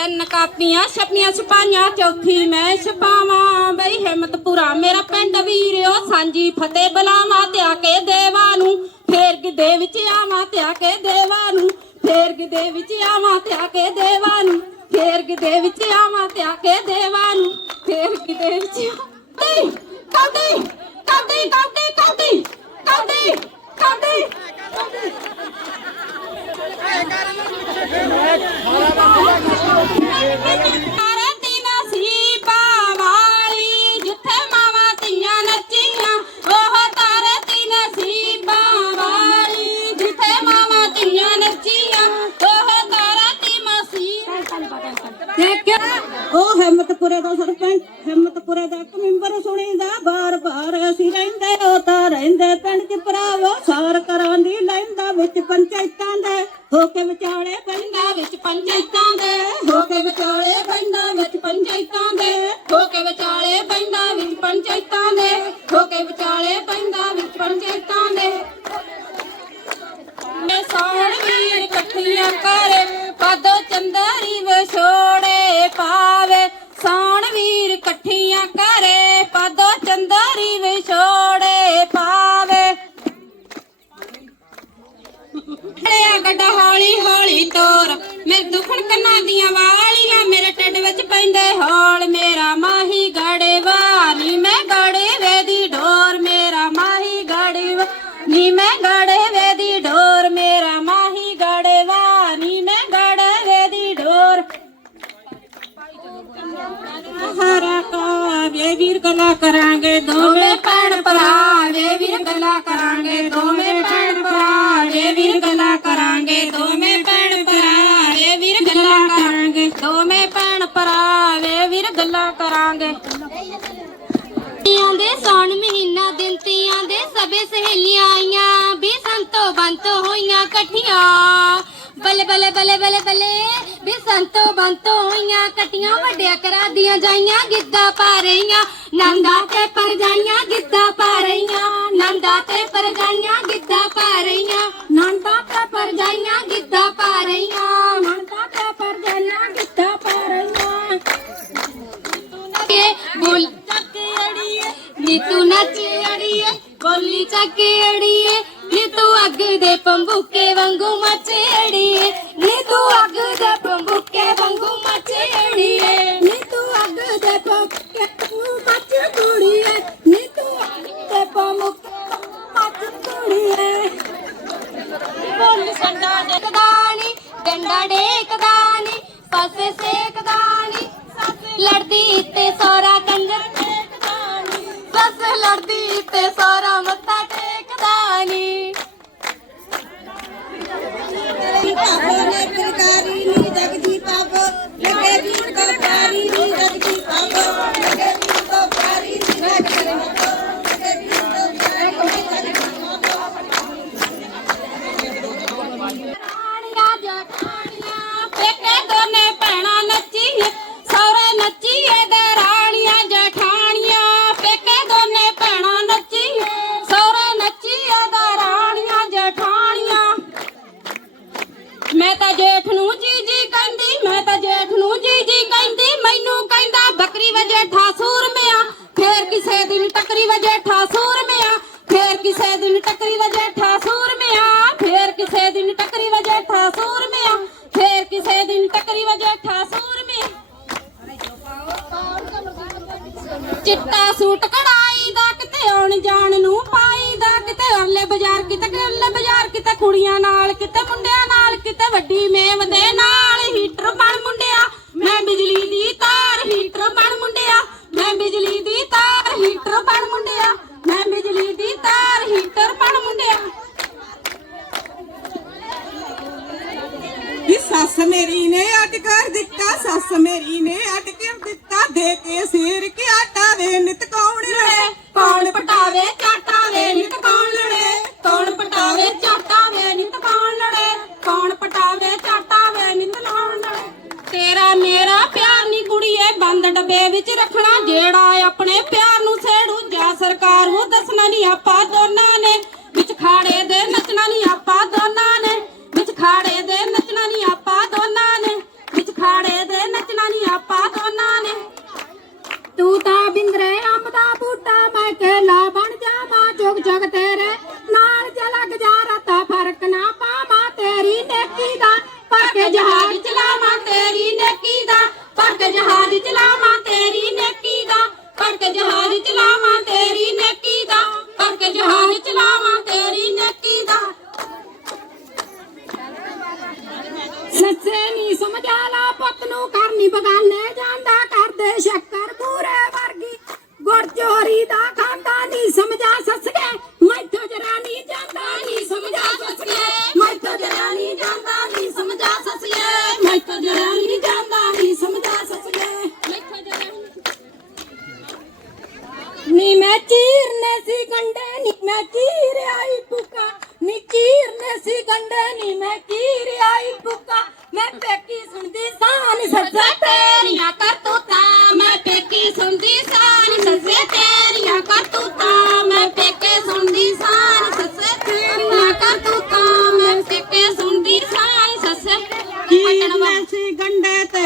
ਤਿੰਨ ਕਾਪੀਆਂ, ਛਪੀਆਂ ਛਪਾਈਆਂ ਚੌਥੀ ਮੈਂ ਛਪਾਵਾਂ। ਬਈ ਹਿੰਮਤਪੁਰਾ ਮੇਰਾ ਪਿੰਡ ਵੀਰਿਓ, ਸਾਂਝੀ ਫਤਿਹ ਬਲਾਵਾਂ ਤੇ ਆ ਕੇ ਦੇਵਾ ਨੂੰ ਫੇਰ ਗਿੱਦੇ ਵਿੱਚ ਆਵਾਂ ਤੇ ਆ ਕੇ ਦੇਵਾ ਨੂੰ ਫੇਰ ਗਿੱਦੇ ਵਿੱਚ ਆਵਾਂ ਤੇ ਆ ਕੇ ਦੇਵਾ ਨੂੰ ਫੇਰ ਗਿੱਦੇ ਵਿੱਚ ਆਵਾਂ ਤੇ ਆ ਕੇ ਦੇਵਾ ਨੂੰ ਫੇਰ ਗਿੱਦੇ ਵਿੱਚ ਕੌਡੀ ਕੌਡੀ ਕੌਡੀ ਕੌਡੀ ਕੌਡੀ ਕੌਡੀ ਕੌਡੀ ਉਹ ਤਰਦੀ ਨਸੀਬਾਂ ਵਾਲੀ ਜਿੱਥੇ ਮਾਵਾਂ ਧੀਆਂ ਨੱਚੀਆਂ ਉਹ ਤਰਦੀ ਮਸੀਹ ਦੇਖਿਆ ਉਹ ਹਿੰਮਤਪੁਰੇ ਦਾ ਸਰਪੰਚ ਹੌਲੀ ਹੌਲੀ ਤੋਰ। ਮੇਰੇ ਦੁਖਣ ਕੰਨਾਂ ਦੀਆਂ ਵਾਲੀਆਂ ਮੇਰੇ ਢਿੱਡ ਵਿੱਚ ਪੈਂਦੇ ਹੌਲ। ਮੇਰਾ ਮਾਹੀ ਗੜੇ ਮੈਂ ਗੜੇ ਵੇ ਦੀ ਢੋਰ ਮੇਰਾ ਮਾਹੀ ਗੜੇ ਮੈਂ ਗੜੇ ਵੇ ਦੀ ਢੋਰ ਮੇਰਾ ਮਾਹੀ ਗੜੇ ਵਾਲੀ, ਮੈਂ ਗੜੇ ਵੇ ਦੀ ਢੋਰ ਹਰਾ ਕਾ ਵੇ ਵੀਰ ਗੱਲਾਂ ਕਰਾਂਗੇ ਦੋਵੇਂ ਭੈਣ ਭਰਾ ਵੇ, ਵੀਰ ਗੱਲਾਂ ਕਰਾਂਗੇ ਦੋਵੇਂ ਦੋਵੇਂ ਭੈਣ ਭਰਾ ਵੇ ਵੀਰ ਗੱਲਾਂ ਕਰਾਂਗੇ। ਦੋਵੇਂ ਭੈਣ ਭਰਾ ਵੇ ਵੀਰ ਗੱਲਾਂ ਕਰਾਂਗੇ। ਤੀਆਂ ਦੇ ਸੌਣ ਮਹੀਨਾ, ਦਿਨ ਤੀਆਂ ਦੇ ਸਭੇ ਸਹੇਲੀਆਂ ਆਈਆਂ, ਵੀ ਸੰਤੋ ਬੰਤੋ ਹੋਈਆਂ ਇਕੱਠੀਆਂ। ਬੱਲੇ ਬੱਲੇ ਬੱਲੇ ਬੱਲੇ ਬੱਲੇ, ਵੀ ਸੰਤੋ ਬੰਤੋ ਹੋਈਆਂ ਇਕੱਠੀਆਂ, ਵੱਡਿਆ ਕਰਾਦੀਆਂ ਜਾਈਆਂ, ਗਿੱਧਾ ਪਾ ਰਹੀਆਂ। ਨੰਦਾ ਤੇ ਪਰਜਾਈਆਂ, ਗਿੱਧਾ ਪਾ ਰਹੀਆਂ। ਨੰਦਾ ਤੇ ਪਰਜਾਈਆਂ, ਗਿੱਧਾ ਪਾ ਰਹੀਆਂ। ਨੰਦਾ ਤੇ ਪਰਜਾਈਆਂ, ਗਿੱਧਾ ਪਾ ਰਹੀਆਂ। ਨੰਦਾ ਤੇ ਪਰਜਾਈਆਂ, ਗਿੱਧਾ ਪਾ ਰਹੀਆਂ। ਬੋਲ ਨੀ ਤੂੰ ਨੱਚ ਅੜੀਏ ਬੋਲੀ ਚੱਕੇ ਅੜੀਏ, ਨੀ ਤੂੰ ਅੱਗ ਦੇ ਪੰਬੂਕੇ ਵਾਂਗੂ ਮੱਚੇ ਅੜੀਏ, ਨੀ ਤੂੰ ਅੱਗ ਦੇ ਪੰਬੂਕੇ ਵਾਂਗੂ ਮੱਚੇ ਅੜੀਏ, ਨੀ ਤੂੰ ਅੱਗ ਦੇ ਪੰਬੂਕੇ ਵਾਂਗੂ ਮੱਚ ਕੁੜੀਏ ਟੱਕਰੀ ਵਜੇ ਠਾਸੂਰ ਚਿੱਟਾ ਸੂਟ ਕਢਾਈ ਦਾ ਕਿਤੇ ਆਉਣ ਜਾਣ ਨੂੰ ਪਾਈ ਦਾ, ਕਿਤੇ ਅੱਲੇ ਬਾਜ਼ਾਰ, ਕਿਤੇ ਅੱਲੇ ਬਾਜ਼ਾਰ, ਕਿਤੇ ਕੁੜੀਆਂ ਨਾਲ, ਕਿਤੇ ਮੁੰਡਿਆਂ ਨਾਲ, ਕਿਤੇ ਵੱਡੀ ਮੇਮ ਦੇ ਨਾਲ ਹੀਟਰ ਬਣ ਮੁੰਡਿਆ। ਮੈਂ ਬਿਜਲੀ ਦੀ ਤਾਰ, ਹੀਟਰ ਬਣ ਮੁੰਡਿਆ। ਮੈਂ ਬਿਜਲੀ ਦੀ ਤਾਰ ਹੀਟਰ ਬਣ ਮੁੰਡਿਆ ਮੈਂ ਬਿਜਲੀ ਦੀ ਤਾਰ ਹੀਟਰ ਬਣ ਮੁੰਡਿਆ ਨੀ ਸੱਸ ਮੇਰੀ ਨੇ ਅਟ ਕਰ ਦਿੱਤਾ ਸੱਸ ਮੇਰੀ ਨੇ ਅਟ ਕਰ ਦਿੱਤਾ ਦੇ ਕੇ ਸਿਰ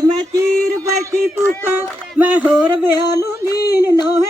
ਮੈਂ ਚੀਰ ਬੈਠੀ ਪੁੱਕਾ ਮੈਂ ਹੋਰ ਵਿਆਹ ਨੂੰ ਨੀ ਲੋਹੇ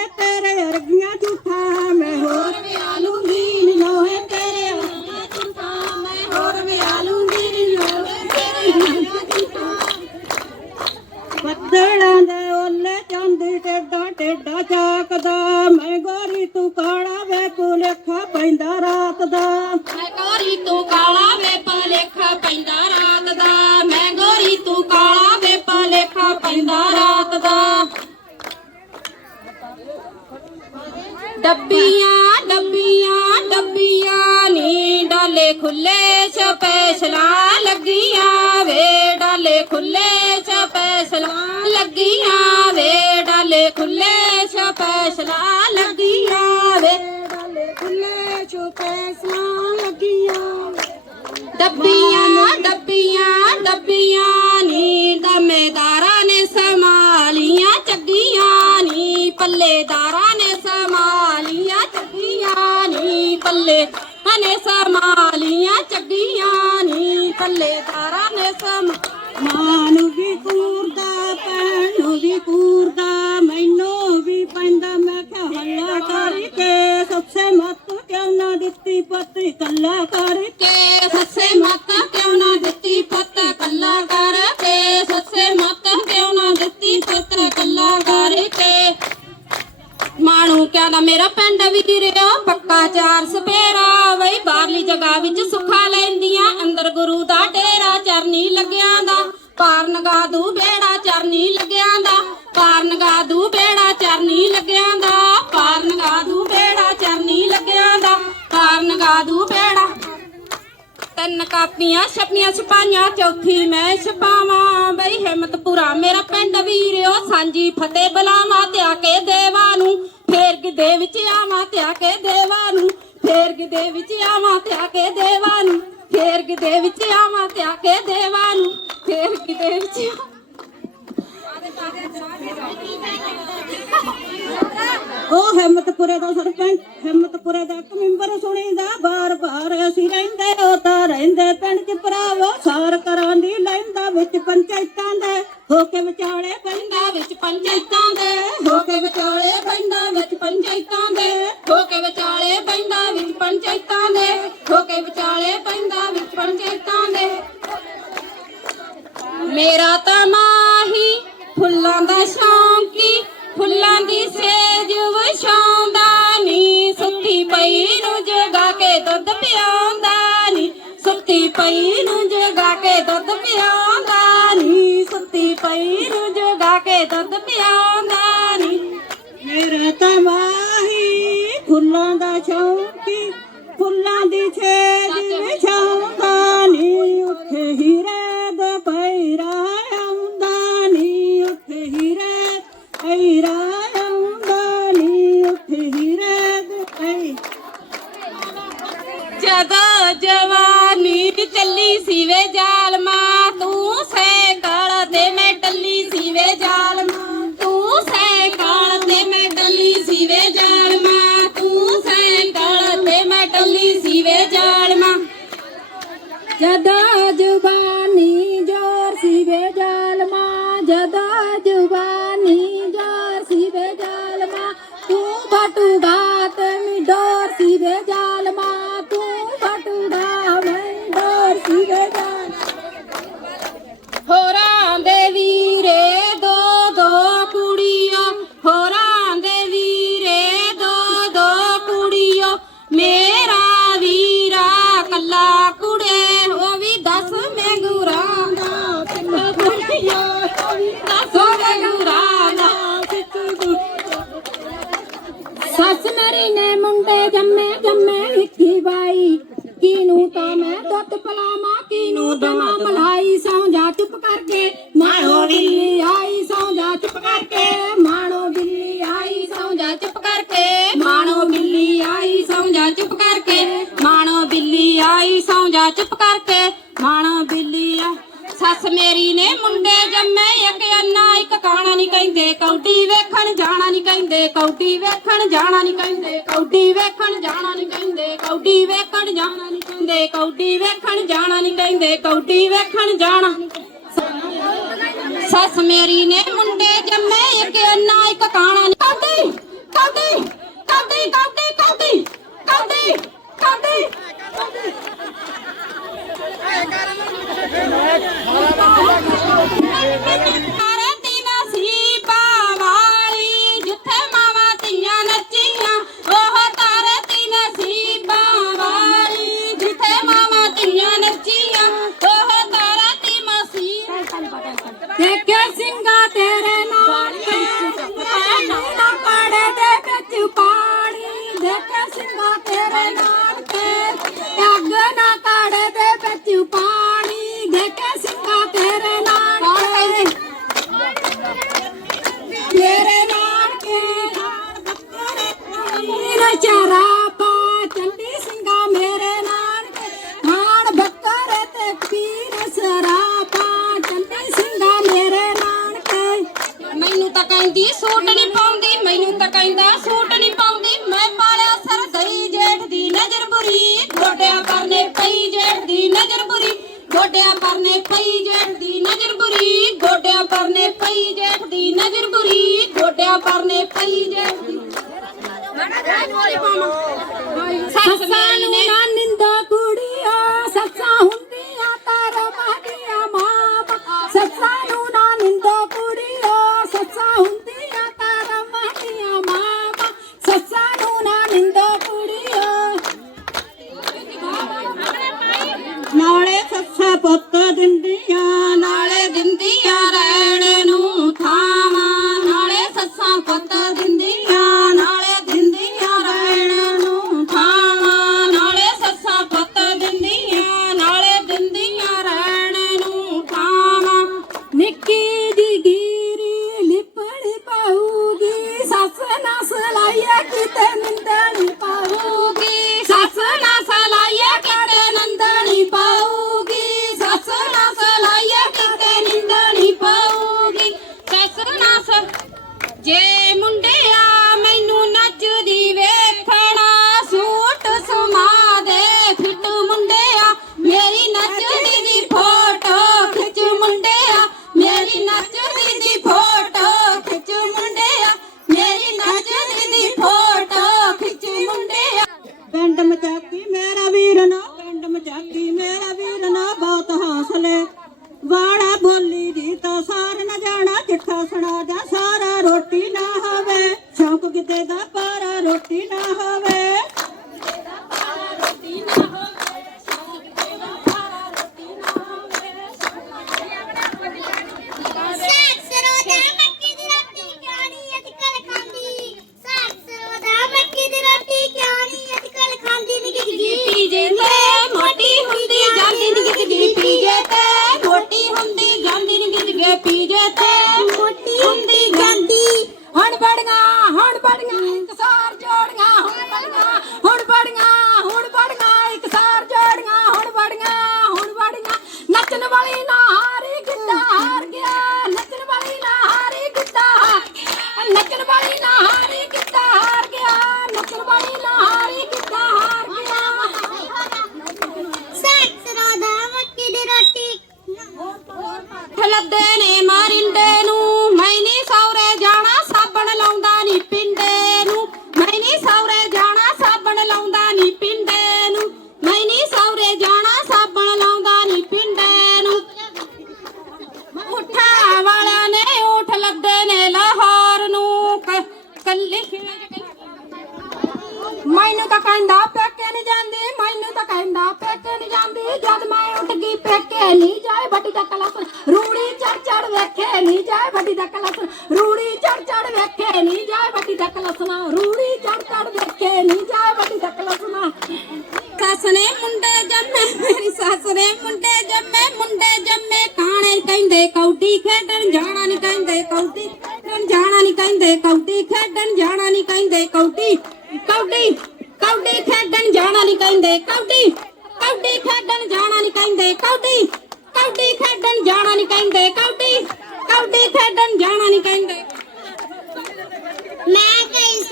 ਡੱਬੀਆਂ ਡੱਬੀਆਂ ਡੱਬੀਆਂ ਨੀ ਡਾਲੇ ਖੁੱਲੇ ਸਪੈਸ਼ਲਾਂ ਲੱਗੀਆਂ ਵੇ, ਡਾਲੇ ਖੁੱਲੇ ਸਪੈਸ਼ਲਾਂ ਲੱਗੀਆਂ ਵੇ, ਡਾਲੇ ਖੁੱਲੇ ਸਪੈਸ਼ਲਾਂ ਲੱਗੀਆਂ ਵੇ। ਡਾਲੇ ਖੁੱਲੇ ਸਪੈਸ਼ਲਾਂ ਲੱਗੀਆਂ ਡੱਬੀਆਂ ਡੱਬੀਆਂ ਡੱਬੀਆਂ ਨੀ ਦਮੇਦਾਰਾਂ ਨੇ ਸੰਭਾਲੀਆਂ, ਚੱਗੀਆਂ ਨੀ ਪੱਲੇਦਾਰਾਂ ਨੇ ਸਮਾਲੀਆਂ ਚੱਗੀਆਂ ਨੀ ਪੱਲੇ। ਨੇ ਸਮਾਲੀਆਂ ਚੱਗੀਆਂ ਨੀ ਪੱਲੇਦਾਰਾਂ ਨੇ ਸਮ ਮਾਂ ਨੂੰ ਵੀ ਕੂਰਦਾ, ਭੈਣ ਨੂੰ ਵੀ ਕੂਰਦਾ, ਮੈਨੂੰ ਵੀ ਪੈਂਦਾ। ਮੈਂ ਕਿਹਾ, ਹੱਲਾ ਕਰਕੇ ਸੱਸੇ ਮੱਤ ਕਿਉਂ ਨਾ ਦਿੱਤੀ ਪੱਤ? ਕੱਲਾ ਕਰਕੇ ਸੱਸੇ ਮੱਤ ਕਿਉਂ ਨਾ ਦਿੱਤੀ ਪੁੱਤ? ਕੱਲਾ ਕਰਕੇ ਸੱਸੇ ਮੱਤ ਕਿਉਂ ਨਾ ਦਿੱਤੀ ਪੁੱਤ? ਕੱਲਾ ਕਰਕੇ ਮਾਣੂ ਕਿਆ ਨਾ ਮੇਰਾ ਪਿੰਡ ਵੀ ਵੀਰਿਓ ਪੱਕਾ ਚਾਰ ਸਪੇਰਾ ਵਈ, ਬਾਹਰਲੀ ਜਗ੍ਹਾ ਵਿੱਚ ਸੁੱਖਾ ਲੈਂਦੀਆਂ, ਅੰਦਰ ਗੁਰੂ ਦਾ ਡੇਰਾ ਚਰਨੀ ਲੱਗਿਆਂ ਦਾ ਪਾਰ ਗਾ ਦੂ ਬੇੜਾ ਚਰਨੀ ਲੱਗਿਆਂ ਦਾ ਪਾਰ ਗਾ ਦੂ ਬੇੜਾ ਚਰਨੀ ਲੱਗਿਆਂ ਤਿੰਨ ਕਾਪੀਆਂ, ਛਪੀਆਂ, ਛਪਾਈਆਂ, ਚੌਥੀ ਮੈਂ ਛਪਾਵਾਂ। ਬਈ ਹਿੰਮਤਪੁਰਾ ਮੇਰਾ ਪਿੰਡ ਵੀਰਿਓ, ਸਾਂਝੀ ਫਤਿਹ ਬਲਾਵਾ ਧਿਆ ਕੇ ਦੇਵਾ ਨੂੰ ਫੇਰ ਕਿਦੇ ਵਿੱਚ ਆਵਾਂ ਧਿਆ ਕੇ ਦੇਵਾ ਨੂੰ ਫੇਰ ਕਿਦੇ ਵਿੱਚ ਆਵਾਂ ਧਿਆ ਕੇ ਦੇਵਾ ਨੂੰ ਫੇਰ ਕਿਦੇ ਵਿੱਚ ਆਵਾਂ ਧਿਆ ਕੇ ਦੇਵਾ ਨੂੰ ਫੇਰ ਕਿਦੇ ਵਿੱਚ ਆਵਾਂ ਉਹ ਹਿੰਮਤਪੁਰੇ ਦਾ ਸਰਪੰਚ ਹਿੰਮਤਪੁਰੇ ਦਾ ਇੱਕ ਮੈਂਬਰ ਸੁਣੀਦਾ, ਬਾਰ ਬਾਰ ਅਸੀਂ ਰਹਿੰਦੇ ਉਹ ਤਾਂ ਰਹਿੰਦੇ ਪਿੰਡ ਚ ਭਰਾਵੋ, ਸਾਰ ਕਰਾਂ ਲੈਂਦਾ ਵਿੱਚ ਪੰਚਾਇਤਾਂ ਦੇ, ਹੋ ਕੇ ਵਿਚਾਲੇ ਪੈਂਦਾ ਪਿੰਡਾਂ ਵਿੱਚ ਪੰਚਾਇਤਾਂ ਦੇ, ਹੋ ਕੇ ਵਿਚਾਲੇ ਪਿੰਡਾਂ ਵਿੱਚ ਪੰਚਾਇਤਾਂ ਦੇ, ਹੋ ਕੇ ਵਿਚਾਲੇ ਪਿੰਡਾਂ ਵਿੱਚ ਪੰਚਾਇਤਾਂ ਦੇ, ਹੋ ਕੇ ਵਿਚਾਲੇ ਪਿੰਡਾਂ ਵਿੱਚ ਪੰਚਾਇਤਾਂ ਦੇ। ਮੇਰਾ ਤਾਂ ਮਾਹੀ ਫੁੱਲਾਂ ਦਾ ਸ਼ੌਂਕੀ ਫੁੱਲਾਂ ਦੀ ਸੇਜ ਵਿਛਾਉਂਦਾ ਨੀ, ਸੁੱਤੀ ਪਈ ਨੂੰ ਜਗਾ ਕੇ ਦੁੱਧ ਪਿਆਉਂਦਾ ਨੀ, ਸੁੱਤੀ ਪਈ ਨੂੰ ਜਗਾ ਕੇ ਦੁੱਧ ਪਿਆਉਂਦਾ ਨੀ, ਸੁੱਤੀ ਪਈ ਨੂੰ ਜਗਾ ਕੇ ਦੁੱਧ ਪਿਆਉਂਦਾ ਨੀ। ਮੇਰਾ ਤਾਂ ਮਾਹੀ ਫੁੱਲਾਂ ਦਾ ਸ਼ੌਂਕੀ, ਫੁੱਲਾਂ ਦੀ ਸੇਜ ਵਿਛਾਉਂਦਾ ਜਦੋਂ ਜਵਾਨੀ ਚੱਲੀ ਸੀ ਵੇ ਜਾਲਮਾ ਤੂੰ ਸਾਈਕਲ ਤੇ ਮੈਂ ਟੱਲੀ ਸੀ ਵੇ ਜਾਲਮਾ। ਦਾਤ ਪਲਾਵਾ ਕੀਨੂੰ ਦਮਾ ਮਲਾਈ ਸੌ ਜਾ ਚੁੱਪ ਕਰਕੇ ਮਾਣੋ ਬਿੱਲੀ ਆਈ ਸੌ ਜਾ ਚੁੱਪ ਕਰਕੇ। ਮਾਣੋ ਬਿੱਲੀ ਆਈ ਸੌ ਜਾ ਚੁੱਪ ਕਰਕੇ। ਮਾਣੋ ਬਿੱਲੀ ਆਈ ਸੌ ਜਾ ਚੁੱਪ ਕਰਕੇ। ਮਾਣੋ ਬਿੱਲੀ ਆਈ ਸੌ ਜਾ ਚੁੱਪ ਕਰਕੇ। ਮਾਣੋ ਬਿੱਲੀ ਆ। ਸੱਸ ਮੇਰੀ ਨੇ ਮੁੰਡੇ ਜੰਮੇ ਇੱਕ ਅੰਨਾ ਇੱਕ ਕਾਣਾ ਨਹੀਂ ਕਹਿੰਦੇ। ਕੌਡੀ ਵੇਖਣ ਜਾਣਾ ਨਹੀਂ ਕਹਿੰਦੇ। ਕੌਡੀ ਵੇਖਣ ਜਾਣਾ ਨਹੀਂ ਕਹਿੰਦੇ। ਕੌਡੀ ਵੇਖਣ ਜਾਣਾ ਨਹੀਂ ਕਹਿੰਦੇ। ਕੌਡੀ ਵੇਖਣ ਜਾਣਾ ਨਹੀਂ ਕਹਿੰਦੇ ਕੌਡੀ ਵੇਖਣ ਜਾਣਾ ਨਹੀਂ ਕਹਿੰਦੇ ਕੌਡੀ ਵੇਖਣ ਜਾਣਾ ਸੱਸ ਮੇਰੀ ਨੇ ਮੁੰਡੇ ਜੰਮੇ ਇੱਕ ਅੰਨਾ ਇੱਕ ਕਾਣਾ ਨਹੀਂ ਕੌਡੀ ਕੌਡੀ ਕੌਡੀ ਕੌਡੀ ਕੌਡੀ ਕੌਡੀ ਕੌਡੀ ਕੌਡੀ to. ਪਈ ਜੇਠ ਦੀ ਨਜ਼ਰ ਬੁਰੀ ਗੋਡਿਆਂ ਪਰਨੇ ਪਈ ਜੇ ਦੀ। ਮੜਾ ਜਾ ਪਾਵਾਂ ਮੈਨੂੰ ਤਾਂ ਕਹਿੰਦਾ ਪੇਕੇ ਨਹੀਂ ਜਾਂਦੀ, ਮੈਨੂੰ ਤਾਂ ਕਹਿੰਦਾ ਪੇਕੇ ਨਹੀਂ ਜਾਂਦੀ। ਜਦ ਮੈਂ ਉੱਠ ਗਈ ਪੇਕੇ ਨਹੀਂ ਜਾਏ, ਵੱਡੀ ਦਾ ਕਲਸ ਰੂੜੀ ਚੜ ਚੜ ਵੇਖੇ ਨਹੀਂ ਜਾਏ, ਵੱਡੀ ਦਾ ਕਲਸ ਰੂੜੀ ਚੜ ਚੜ ਵੇਖੇ ਨਹੀਂ ਜਾਏ, ਵੱਡੀ ਦਾ ਕਲਸ ਨਾ ਰੂੜੀ ਚੜ ਚੜ ਵੇਖੇ ਨਹੀਂ ਜਾਏ, ਵੱਡੀ ਦਾ ਕਲਸ ਨਾ ਸੱਸ ਮੁੰਡੇ ਜੰਮੇ, ਮੇਰੀ ਸੱਸ ਨੇ ਮੁੰਡੇ ਜੰਮੇ ਮੁੰਡੇ ਜੰਮੇ। ਕਾਣੇ ਕਹਿੰਦੇ ਕੌਡੀ ਖੇਡਣ, ਜਾਣਾ ਨਹੀਂ ਕਹਿੰਦੇ ਕੌਡੀ। ਖੇਡਣ ਜਾਣਾ ਨਹੀਂ ਕਹਿੰਦੇ ਕੌਡੀ ਖੇਡਣ ਜਾਣਾ ਨਹੀਂ ਕਹਿੰਦੇ ਕੌਡੀ ਕੌਡੀ ਕੌਡੀ ਖੇਡਣ ਜਾਣਾ ਨਹੀਂ ਕਹਿੰਦੇ ਕੌਡੀ ਕੌਡੀ ਖੇਡਣ ਜਾਣਾ ਨਹੀਂ ਕਹਿੰਦੇ ਕੌਡੀ ਕੌਡੀ ਖੇਡਣ ਜਾਣਾ ਨਹੀਂ ਕਹਿੰਦੇ ਕੌਡੀ ਕੌਡੀ ਖੇਡਣ ਜਾਣਾ ਨਹੀਂ ਕਹਿੰਦੇ। ਮੈਂ ਗਈ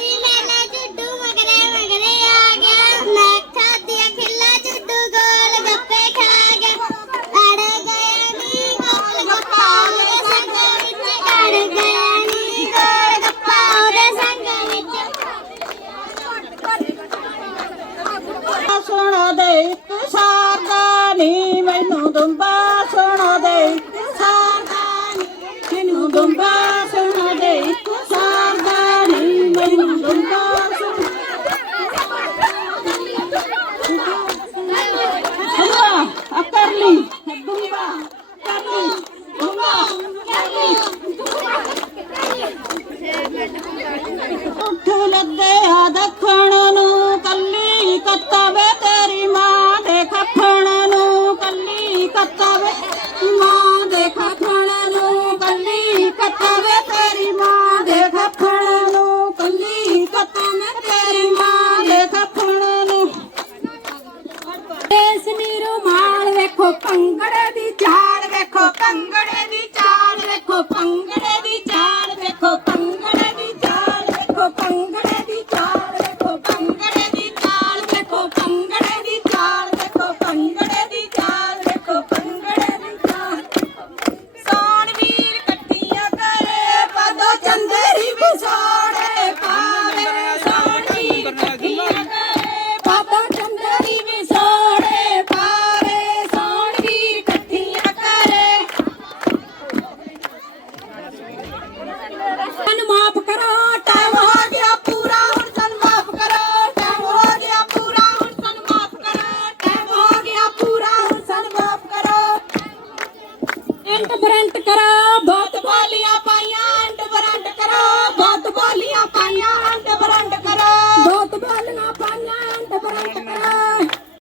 ਮੈਨੂੰ